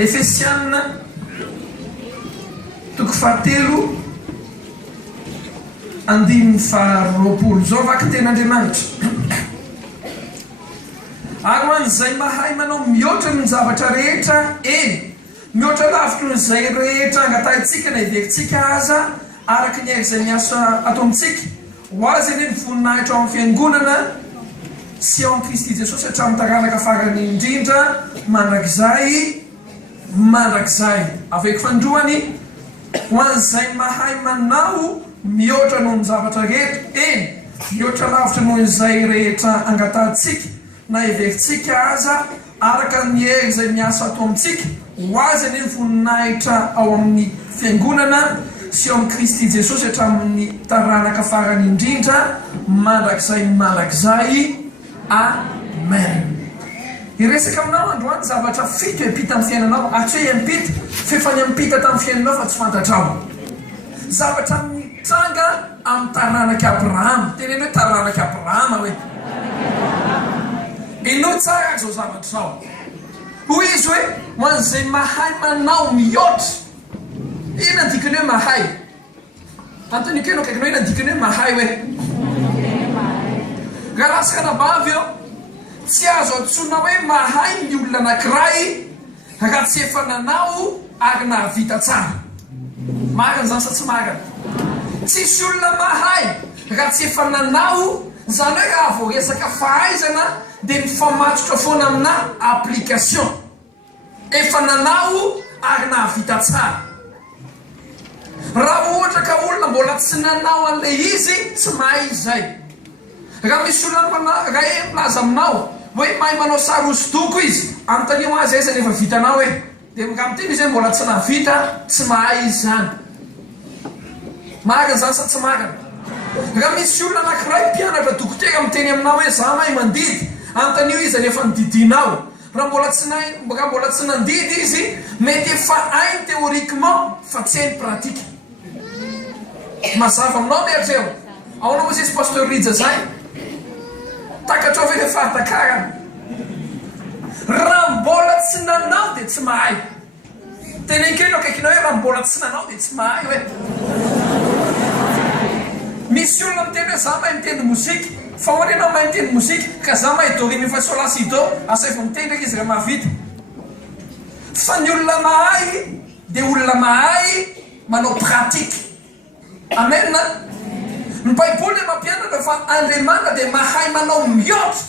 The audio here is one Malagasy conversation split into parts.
Efesianina toko fahatelo andimy faharoapolo zao vaky ten'Andriamanitra. Ary ho an'izay mahay manao mihoatra ny zavatra rehetra, mihoatra lavitry nyzay rehetra angatantsika na ivekintsika aza araky ny zay miasa atao amintsika, ho azy eny voninahitra ao amin'ny fiangonana sy ao amin'ny Kristy Jesosy hatramin'ny taranaka farany indrindra mandrakizay aveko fandroany. Ho an'izay mahay manao mihoatra noho ny zavatra rehetra, mihoatra lavitra noho izay rehetra angatantsika na ivekintsika aza araka ny zay miasa atao amintsika, ho azy eny voninahitra ao amin'ny fiangonana sy ao amin'ny Kristy Jesosy hatramin'ny taranaka farany indrindra mandrakizay. Amen. Iresaka aminao androany zavatra fito empita amin'ny fiainanao, atsoe empita fefa ny empita tamin'ny fiainanao fa tsy fantatrao. Zavatra mitranga amin'ny taranaka Abrahama, teneny hoe taranaka Abrahama hoe. Ino tsara zao zavatra zao. Hoy izy hoe ho an'izay mahay manao mihoatra. Ino andikany hoe mahay? Antony keno kaikinao ino andikany hoe mahay hoe? Raha lasaka nabavy eo, tsy azo antsona hoe mahay ny olona anankiray raha tsy efa nanao ary nahavita tsara. Marina zany sa tsy marina? Tsisy olona mahay raha tsy efa nanao, zany hoe raha vao resaka fahaizana dia mifamatotra foana amina application. Efa nanao ary nahavita tsara. Raha ohatra ka olona mbola tsy nanao an'ilay izy, tsy mahay izay. Raha misy olona raha milaza aminao hoe mahay manao sary hosodoko izy, anontanio azy izy nefa vitanao hoe, dia amin'iteny izy hoe mbola tsy nahavita, tsy mahay izy zany. Marina zany sa tsy marina? Raha misy olona anankiray mpianatra dokotera miteny aminao hoe za mahay mandidy, anontanio izy nefa nididinao. Raha mbola tsy nandidy izy, mety efa hainy théoriquement fa tsy hainy pratique. Mazava aminao miatreo. Ahoana moa izy pasteur Rija zay? Takatra hoe fahatakarana. Raha mbola tsy nanao dia tsy mahay. Tenenkeno akaikinao hoe raha mbola tsy nanao dia tsy mahay hoe. Misy olona miteny hoe za mahay mitendry mozika, fa hoana ianao mahay mitendry mozika ka za mahay do ré mi fa sol la si do, asa efa mitendry izy raha mahavita. Fa ny olona mahay dia olona mahay manao pratique. Amen. Ny Baiboly mampianatra fa Andriamanitra dia mahay manao mihoatra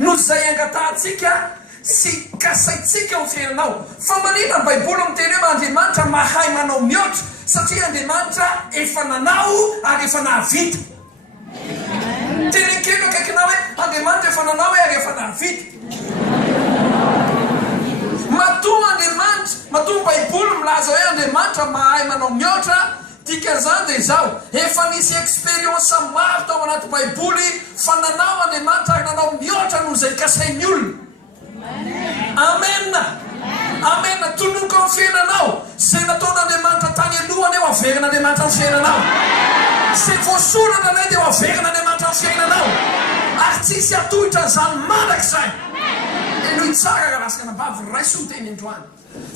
noho izay angatantsika sy kasaintsika ho fiainanao. Fa manina ny Baiboly miteny hoe Andriamanitra mahay manao mihoatra satria Andriamanitra efa nanao ary efa nahavita. Tenenkeno akaikinao hoe Andriamanitra efa nanao ary efa nahavita. Matoa Andriamanitra, matoa ny Baiboly milaza hoe Andriamanitra mahay manao mihoatra. Dikan'izany dia izao, efa nisy expérience maro tao anaty Baiboly fa nanao Andriamanitra ary nanao mihoatra noho izay kasain'ny olona. Amen. Amen. Tonoko amin'ny fiainanao izay nataon'Andriamanitra tany alohany eo averin'Andriamanitra amin'ny fiainanao. Izay voasorana ilay dia eo averin'Andriamanitra amin'ny fiainanao. Ary tsisy atohitra an'izany mandrakizay. Eno tsara raha lasaka nabavy raiso miteny androany.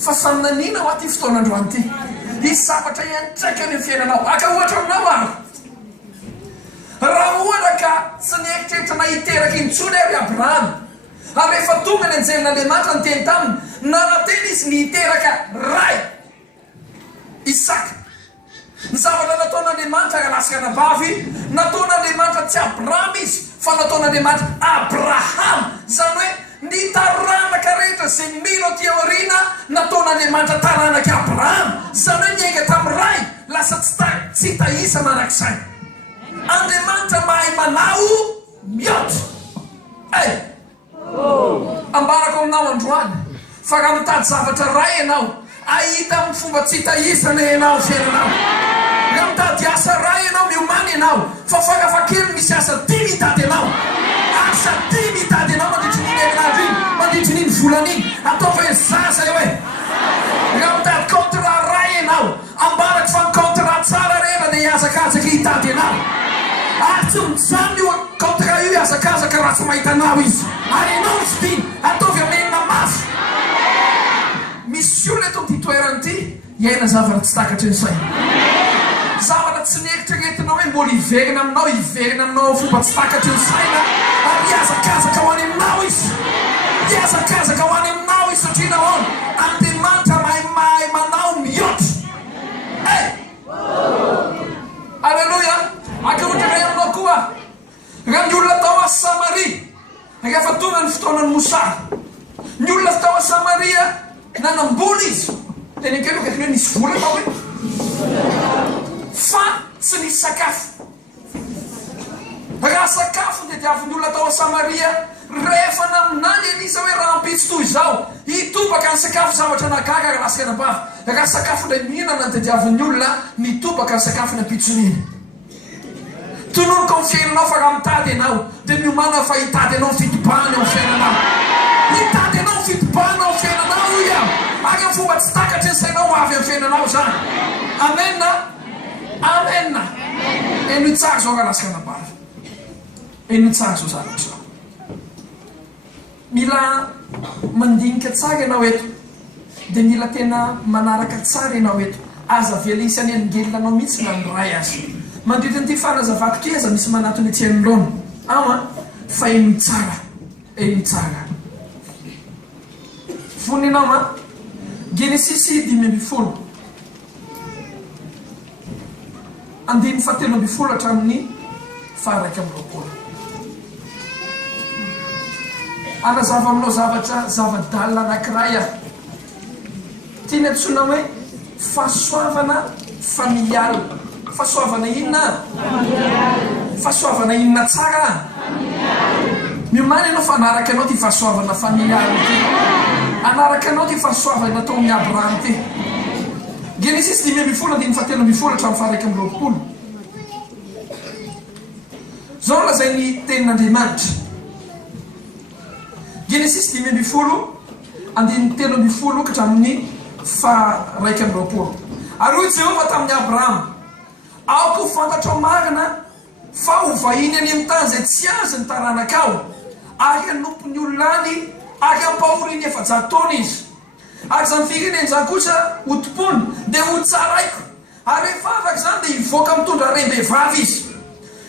Fa samy nanina ho aty fotoan'androany ity. Isy zavatra iantraika ny fiainanao. Aka ohatra aminao ary. Raha ohatra ka tsy nieritreritra na hiteraka intsony ary Abrahama, ary rehefa tonga ny anjelin'Andriamanitra ny teny taminy, nananteny izy ny hiteraka ray Isaka. Ny zavatra nataon'Andriamanitra raha lasaka nabavy, nataon'Andriamanitra tsy Abrahama izy, fa nataon'Andriamanitra Abrahama. Zany hoe ny taranaka rehetra izay milo aty aoriana nataon'Andriamanitra taranaka Abrahama. Zany hoe niainga tamin'ny ray lasa tsy tahisa manak'izay. Andriamanitra mahay manao mihoatra. Ambarako aminao androany fa raha mitady zavatra ray ianao, ahita amin'ny fomba tsy tahisana ianao fiainanao. Raha mitady asa ray ianao, miomany ianao, fa farafakely misy asa dimy hitady ianao. Asa dimy hitady ianao mandritry ny herinandro iny, mandritry ny volana iny. Atao hoe zaza eo e. Raha mitady contrat ray ianao, ambarako fa ny contrat tsara rena dia hiazakazaky hitady ianao. Ary tsy mijanona io contrat io hiazakazaka raha tsy mahita anao izy. Ary ianao sy diny, ataovy amenina mafy. iaina zavatra tsy takatra ny saina zavatra tsy niekitreretinao hoe mbola iverina aminao fomba tsy takatra ny saina ary iazakazaka ho any aminao izy iazakazaka ho any aminao izy satria nahoana Andriamanitra mahay manao mihoatra alleluia akaohatranay aminao koa raha ny olona tao a Samaria rehefa tonga ny fotoanany Mosary ny olona tao a Samaria nanambola izy teny kely hoe nisy vola tao hoe fa tsy nisy sakafo raha sakafo dia diavin'ny olona tao a Samaria rehefa naminany Elisa hoe raha ampitsy toy izao hitobaka ny sakafo zavatra nagaga rahasikana-bavy raha sakafo ilay mihinana dia diavin'ny olona mitobaka ny sakafo ny ampitsoniny tononoka ny fiainanao fa raha mitady ianao dia miomana fa hitady ianao fitobahana eo fiainanao hitady ianao fitobahana eo fiainanao ia ary amin'ny fomba tsy takatry ny sainao avy amin'ny fiainanao zany amena amena eno itsara zao raha lasikana-bavy eno itsara zao zavatra zao mila mandinika tsara ianao eto dia mila tena manaraka tsara ianao eto aza vela isany angelinanao mihitsy nandray azy mandritra nyity fanazavako keza misy manatony atsian'ny lona ao fa eno tsara fony ianao Genesisy 10:10 andiny 17 hatramin'ny 1:20 anazava aminao zavatra zavadalina anankiray tiany antsoina hoe fahasoavana familiale fahasoavana inona fahasoavana inona tsara miomany ianao fa anaraka anao ty fahasoavana familiale ty anaraka anao ty fahasoavana natao amin'ny Abraham ty Genesisy 10:10 andiny 17 hatramin'ny 1:20 zao lazay ny tenin'Andriamanitra Genesisy 10:10 andiny 3:10 ka hatramin'ny 1:20 ary hoy Jehova tamin'ny Abraham aoko fantatrao marina fa ho vahiny any amin'ny tany izay tsy azy ny taranakao ary anompony olonany ary ampahoriny efa-jato taona izy ary zany fireneny zany kosa hotopony dia ho tsaraiko ary rehefa afaka zany dia hivoaka mitondra rem-behivavy izy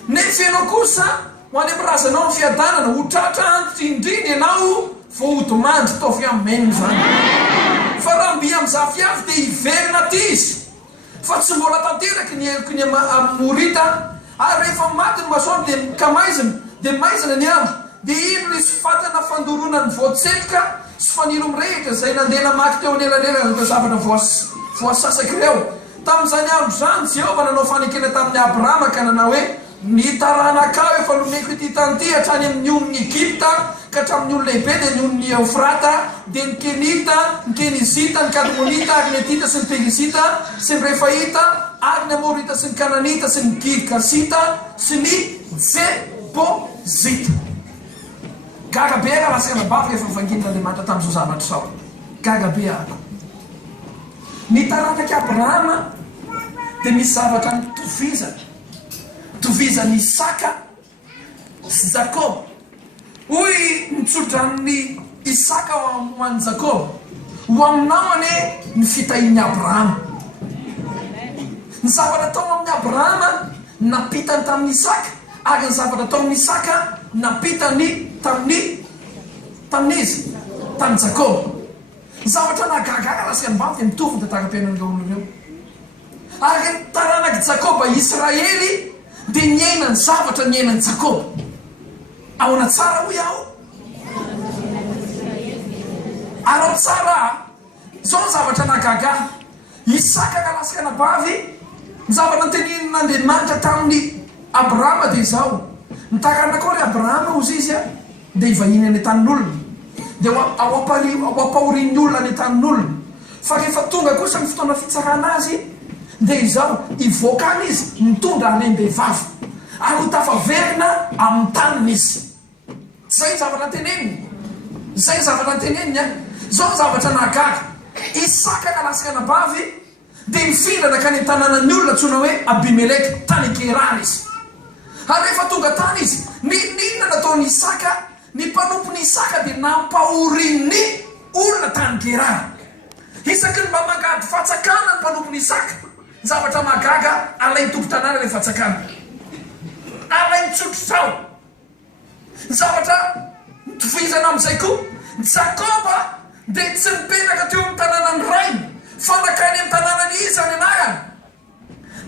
nefa ianao kosa ho any amin'ny razanao ny fiadanana ho tratra antitra indriny ianao vo hodomandry taovy ammeniny zany fa raha mbi amin'zafiavy dia hiverina ty izy fa tsy mbola tanteraky ny eloko ny amorita ary rehefa maty ny masoandro dia mikamaizina dia maizina ny andro dia ino nisy fatana fandorona ny voatsetroka sy fanilo mirehitra zay nandeha namaky teo anelalela teo zavatra voasasaky ireo tamin'izany andro zany Jehova nanao fanekena tamin'ny Abrahama ka nanao hoe ny taranakao efa lomeko ity tany ty hatrany amin'ny on'ny Egypta ka hatramin'ny olo lehibe dia ny on'ny Eufrata dia ny Kenita ny Kenizita ny Kadmonita ary ny Etita sy ny Perizita sy ny Refaita ary ny Amorita sy ny Kananita sy ny Girgasita sy ny Jebozita gagabe raha lasikana-bavy efa vangin'Andriamanitra tamin'izao zavatra zao gagabe ako ny taranaky Abrahama dia misy zavatra tovizany Isaka sy Jakob hoy nitsodrany Isaka ho an'ny Jakob ho aminao ane ny fitahin'ny Abrahama ny zavatra tao amin'ny Abrahama napitany tamin'ny Isaka ary ny zavatra tao amin'ny Isaka napitany tamin'ny Jakob zavatra nagagaga raha sian'bavy dia mitovy tatara-piainan'ireo olon'ireo ary ny taranaky Jakob Israely dia niainany zavatra niainany Jakob ahoana tsara hoy aho ary ao tsara zao ny zavatra nagaga Isaka ka lasikana-bavy ny zavatra nytenenin'Andriamanitra tamin'ny Abrahama dia zao nitarana koa ry Abrahama ozy izy dia hivahiny any tanin'olona dia ao ampahorin'ny olona any tanin'olona fa rehefa tonga kosa ny fotoana fitsarana azy dia izao hivoaka any izy mitondra rem-behivavy ary ho tafaverina amin'ny taniny izy zay zavatra teneniny zay zavatra teneniny zao zavatra nagaga Isaka ka lasikana-bavy dia mifindrana ka ny tanànan'ny olona tsona hoe Abimeleka tany Gerara izy ary rehefa tonga tany izy ninona nataony Isaka ny mpanompony Isaka dia nampahorin'ny olona tany Gerara isaky ny mba mangady fatsakana ny mpanompony isaka zavatra magaga alainy tompo-tanàna le fatsakana alainy tsotrotao zavatra tovizana amin'izay koa Jakoba dia tsy nipetraka teo amin'ny tanànany ray fa nakany amin'ny tanànany izy any anarany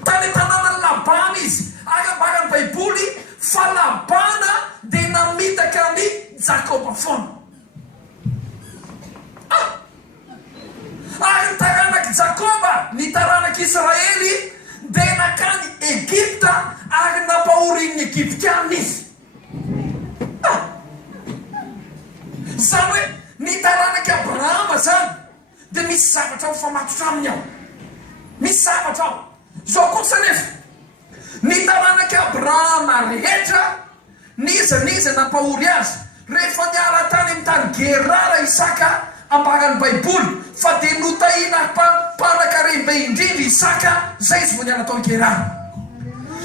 tany tanànany Labana izy agambara ny baiboly fa Labana dia namitaka ny Jakoba foana ary ny taranaky Jakoba ny taranaky Israely dia nakany Egypta ary nampahorin'ny Egyptiana izy zany hoe ny taranaky Abrahama zany dia misy zavatra ho famatotra aminy ao misy zavatra ao zao kosa nefa ny taranaky Abrahama rehetra niza nampahory azy rehefa niala tany amin'ny tany Gerara Isaka ambarany baiboly fa dia notahina mpanan-karem-be indrindra Isaka zay izy vo niala tao Gerara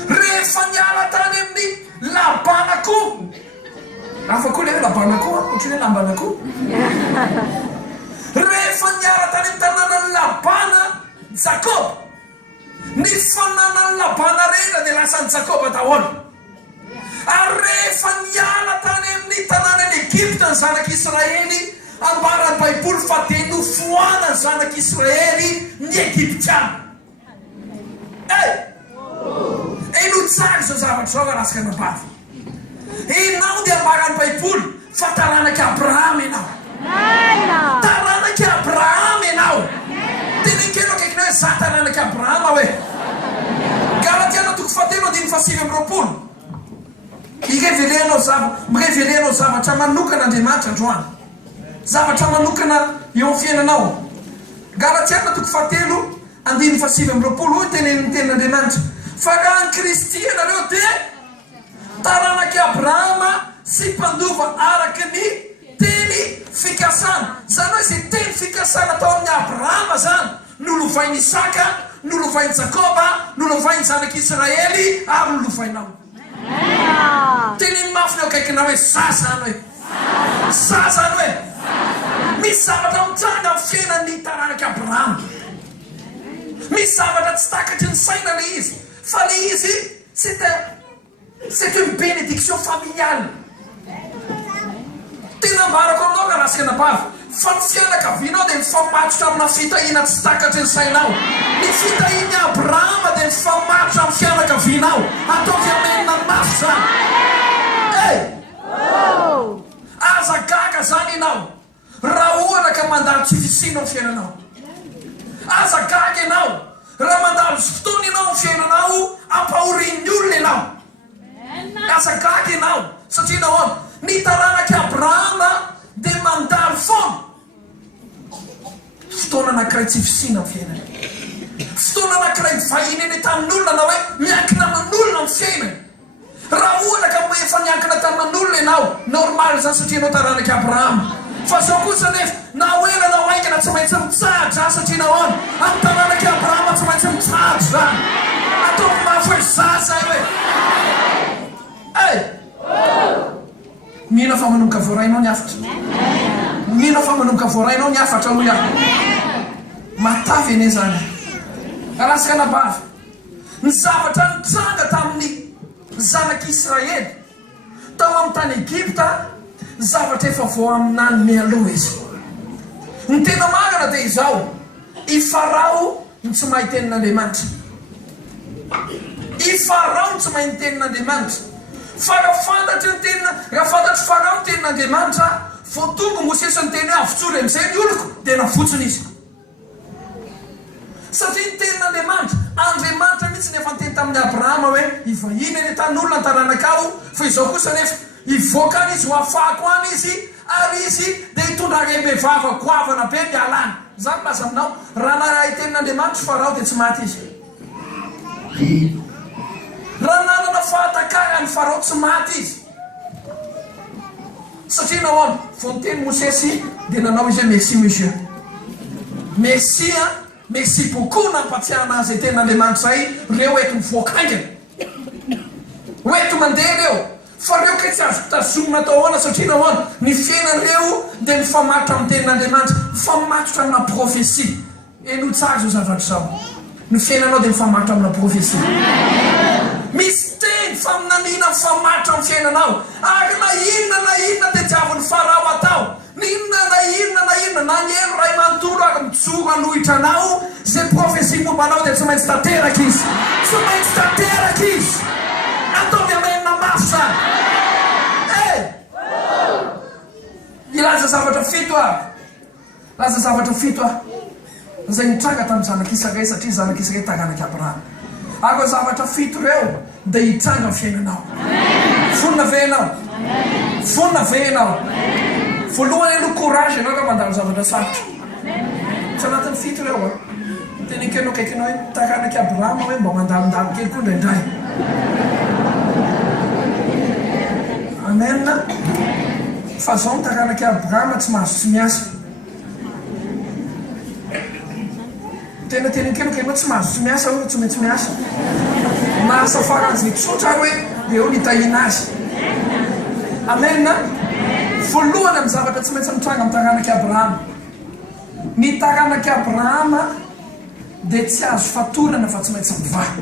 rehefa niala tany amin'ny Labana koa afa koa le Labana koa ohatrany hoe lambana koa rehefa niala tany amin'ny tanànany Labana Jakoba ny fananany Labana rehetra dia lasany Jakoba daholo ary rehefa niala tany amin'ny tanànany Egypta ny zanaky Israely ambarany baiboly fa dia nofoana ny zanaky Israely ny Egyptiana inotsary zao zavatra zao arasaka nabavy inao dia ambarany baiboly fa taranaky Abrahama ianao taranaky Abrahama ianao tenenkeno akaikina hoe za taranaky Abrahama hoe Galatiana 4:5 mirevelenao zavatra manokana Andriamanitra androany zavatra manokana eo amin'ny fiainanao Galatiana 4:5 hoy tenen'ny tenin'Andriamanitra fa raha ny Kristy ianareo dia taranaky Abrahama sy mpandova araky ny teny fikasana zany hoe izay teny fikasana tao amin'ny Abrahama zany nolovainy Isaka nolovainy Jakoba nolovainy zanaky Israely ary nolovainao teny mafy eo akaikinao hoe za zany hoe misy zavatra mitranga amin'ny fiainan'ny taranaky Abrahama misy zavatra tsy takatry ny saina le izy fa le izy c'est une bénédiction familiale tena ambarako aminao ka rasika nabavy fa ny fianakavianao dia mifamatotra amina fitahina tsy takatry ny sainao ny fitahiny Abrahama dia mifamatotra amin'ny fianakavianao ataovy amenina mafy zany aza gaga zany ianao raha ohatra ka mandalo tsy fisina amin'ny fiainanao aza gaga ianao raha mandalo sy fotoana ianao amin'ny fiainanao ampahorin'ny olona ianao aza gaga ianao satria nahoana ny taranaky Abrahama dia mandalo foana fotoana anankiray tsy fisina amin'ny fiainana fotoana anankiray vahiny eny tamin'olona na hoe miankina amin'olona amin'ny fiainana raha ohatra ka efa miankina tamin'olona ianao normal zany satria ianao taranaky Abrahama fa zao kosa nefa na hoela na hoaingana tsy maintsy mitsahatra satria nahoana amin'ny taranaky Abrahama tsy maintsy mitsahatra zany ataovy mafy hoe za zay hoe mihina fa manomboka voarainao ny afatra mihina fa manomboka voarainao ny afatra hoy aho matavy ene zany arasaka nabavy ny zavatra nitranga tamin'ny zanaky Israely tao amin'ny tany Egypta zavatra efa vao aminany mialoha izy ny tena marina dia izao i Farao ny tsy mahay tenin'Andriamanitra i Farao ny tsy mahay ny tenin'Andriamanitra fa raha fantatry Farao ny tenin'Andriamanitra vao tonga Mosesy ny teny hoe avotsory amin'izay ny oloko dia nafotsiny izy satria ny tenin'Andriamanitra Andriamanitra mihitsy nefa nyteny tamin'ny Abrahama hoe ivahiny eny tan'olona taranakao fa izao kosa nefa ivoaka any izy ho afahako any izy ary izy dia hitondra rem-bevava goavana be mialany zany laza aminao raha naraha tenin'Andriamanitra Farao dia tsy maty izy raha nanana fahatakara ny Farao tsy maty izy satria nahoana vao niteny Mosesy dia nanao izy hoe merci monsieur merci beaucoup nampatsiahana azy tenin'Andriamanitra zay reo eto mivoakaingana oeto mandeha reo fa reo ka tsy azo tazomina tao ahoana satria nahoana ny fiainan'ireo dia mifamatotra amin'ny tenin'Andriamanitra mifamatotra amina profesia enotsara zao zavatra zao ny fiainanao dia mifamaritra amina profesia misy teny faminanina mifamaritra amin'ny fiainanao ary na inona dia diavony farao atao ninona na inona na ny elo ray manontolo ary mijoro anohitra anao zay profesia mombanao dia tsy maintsy tanteraka izy tsy maintsy tanteraka izy ataovy amenina mafy zany ilaza zavatra fito laza zavatra fito zay nitranga tamin'ny zanak'Israely satria zanak'Israely taganaky Abrahama ako zavatra fito reo dia hitranga amin'ny fiainanao fonina ve ianao voalohany aloha courage ianao ka mandalo zavatra sarotra tsy anatin'ny fito reo tenekenao kaikinao hoe taganaky Abrahama hoe mba mandalondalo kely koa indraindray amen fa zao mitaganaky Abrahama tsy mahazo tsy miasa tenenkeno kenao tsy mahazo tsy miasa hoe tsy maintsy miasa maasa faranzy tsotra hoe dia eo nitahina azy amen voalohany amin'ny zavatra tsy maintsy mitranga mitaganaky Abrahama nitaganaky Abrahama dia tsy azo fatorana fa tsy maintsy mivaha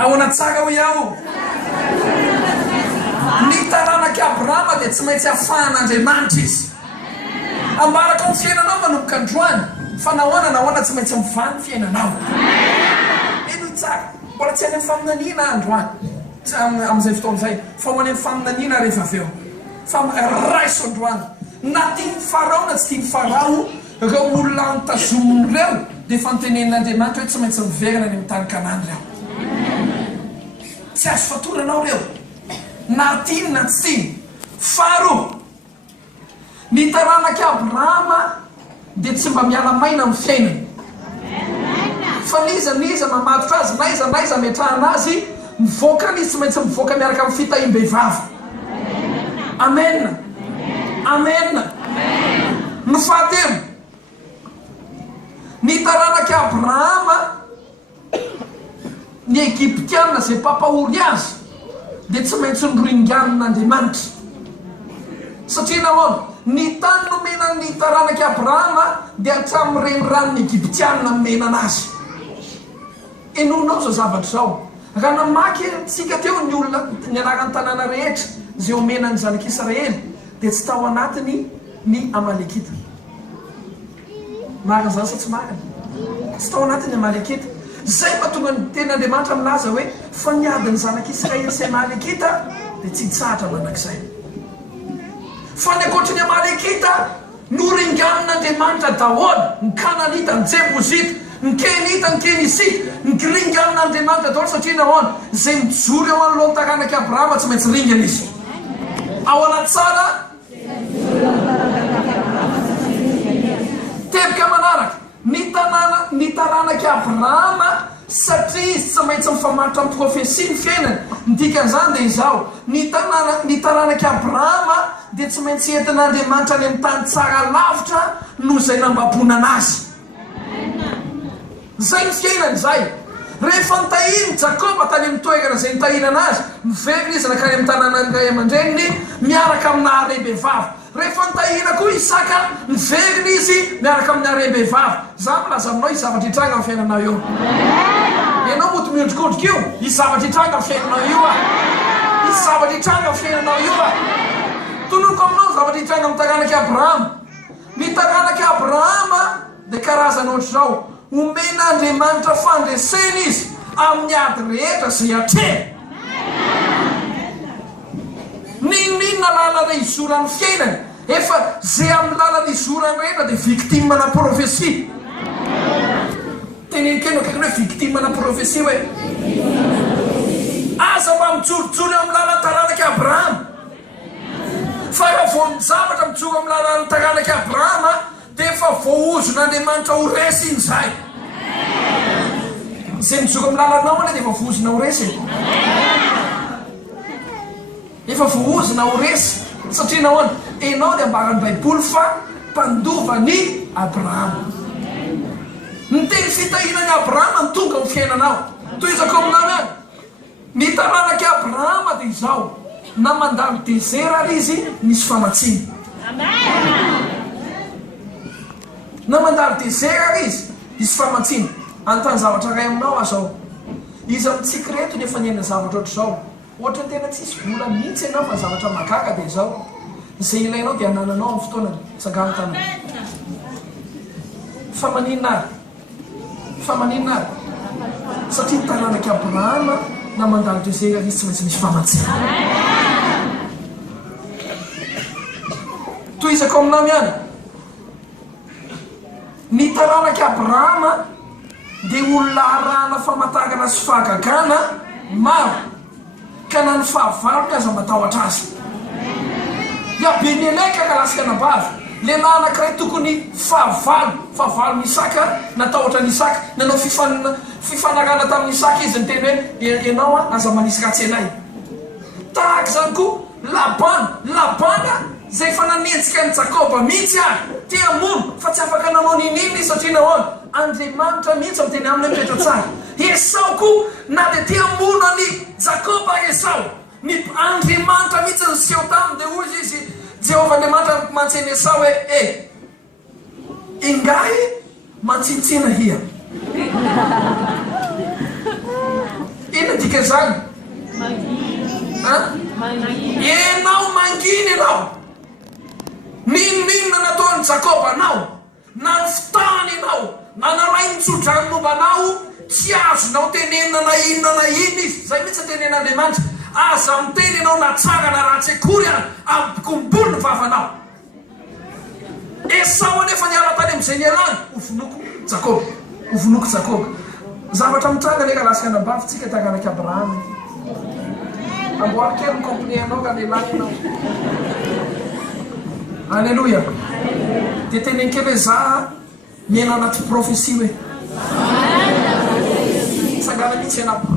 ahoana tsara ho iaho nitaranaky Abrahama dia tsy maintsy afahan'Andriamanitra izy ambaraka amin'ny fiainanao manomboka androany fa nahoana tsy maintsy mivaha ny fiainanao eno tsara mbola tsy any amin'ny faminaniana androany amin'izay fotoan'izay fa ho any amin'ny faminaniana rehefa avy eo fa raiso androany na tiany farao na tsy tiany farao reo olona nitazomony reo dia fantenen'Andriamanitra hoe tsy maintsy miverina any amin'ny tany Kanany reo tsy azo fatoranao reo na tiany na tsy tiany faro nitaranaky Abrahama dia tsy mba miala maina amin'ny fiainany fa niza mamatotra azy naiza metrahana azy mivoaka izy tsy maintsy mivoaka miaraka amin'ny fitahim-behivavy amen ny fahatelo nitaranaky Abrahama ny Egyptiana zay pampahory azy dia tsy maintsy nyringan'Andriamanitra satria nahoana ny tany nomena nitaranaky Abrahama dia hatramin'ireny ranony Egyptiana nomena azy enonao zao zavatra zao raha namaky tsika teo ny olona ny anaran'ny tanàna rehetra zay omena ny zanak'Israely dia tsy tao anatiny ny Amalekita marina zany sa tsy marina tsy tao anatiny Amalekita zay mahatonga ny ten'Andriamanitra aminazy hoe fa niadiny zanak'Israely sy Amalekita dia tsy hitsahatra manak'izay fa ny ankoatry ny Amalekita noringan'Andriamanitra daholo ny Kananita ny Jebozita ny Kenita ny Kenisita ringan'Andriamanitra daholo satria nahoana zay mijoro eo anoloany taganaky Abrahama tsy maintsy ringana izy ao anatsara tebika manaraka nitaranaky Abrahama satria izy tsy maintsy mifamaritra amin'ny profesia ny fiainany nidikan'izany dia izao nitaranaky Abrahama dia tsy maintsy entin'Andriamanitra any amin'ny tany tsara lavitra no zay nambapona anazy zay ny fiainany zay rehefa nitahiny Jakoba tany amin'ny toerana zay nitahina anazy miverina izy nakany amin'ny tanàna iray aman-dreniny miaraka amin'ny nahareham-behivavy rehefa nitahina koa Isaka miverina izy miaraka amin'ny nahareham-behivavy za milaza aminao izy zavatra hitranga amin'ny fiainanao io ianao moto miondrikondrika io izy zavatra hitranga amin'ny fiainanao io izy zavatra hitranga amin'ny fiainanao io tonoko aminao zavatra hitranga amin'ny taganaky Abrahama ny taganaky Abrahama dia karazana ohatry zao omen'Andriamanitra fandresena izy amin'ny ady rehetra zay atrehany ninona lalana izorany fiainany efa zay amin'ny lalana izorany rehetra dia victime na profesia tenenkeno kaikany hoe victime na profesia hoe aza mba mijorojoro eo amin'ny lalany taganaky Abrahama fa raha vo zavatra mijoro amin'ny lalany taganaky Abrahama dia efa voahozon'Andriamanitra ho resy iny zay zay mijoro amin'ny lalanao ane dia efa voahozona ho resy efa voahozona ho resy satria nahoana enao dia ambarany Baiboly fa mpandovany Abrahama ny teny fitahinany Abrahama ny tonga amin'ny fiainanao toizako aminao any nitaranaky Abrahama dia izao na mandalo desert ary izy nisy famatsiny na mandalo tezera izy famantsina anontany zavatra ray aminao azao izy amintsika reto nefa niena zavatra oatra zao ohatra ny tena tsisy vola mihitsy ianao fa zavatra magaga dia zao zay ilainao dia anananao amin'ny fotoana sanganotana famaninina ary satria nitananaky Abrahama na mandalo tezera izy tsy maintsy misy famantsina toizako aminao miany ny taranaky Abrahama dia olona arahana famatagana sy fahagagana maro ka na ny fahavalo ka aza matahotra azy ia Beneleka ka lasika nabavy lehilahy anankiray tokony fahavalo misaka natahotra ny Isaka nanao fifanarana tamin'ny Isaka izy ny teny hoe ianao aza manisy ratsy anay tahaka zany koa Labana zay efa nanenjika ny Jakoba mihitsy tia mono fa tsy afaka nanao ninina satria nahoana Andriamanitra mihitsy amin'ny teny aminy mipetra tsara Esau koa na dia tia mono ny Jakoba Esau ny Andriamanitra mihitsy ny seho taminy dia hoy izy Jehovah Andriamanitra mantseny Esau hoe ingahy mantsinitsina hia ina dika zany enao manginy enao ninona nataony Jakoba anao na ny fitany anao na naray nitsodrany momba anao tsy azonao tenenina na inona izy zay mihitsy tenen'Andriamanitra aza miteny anao na tsara na ratsy akory ampikomboly ny vavanao Esau anefa niala tany amin'izay nialany ovonoko Jakoba zavatra mitranga neka lasika nambavy tsika taganaky Abrahama amboary kely mikompone anao ka lehilahy anao alleloia dia tenen kely hoe za miaina anaty profesia hoe sangana mihitsy ianao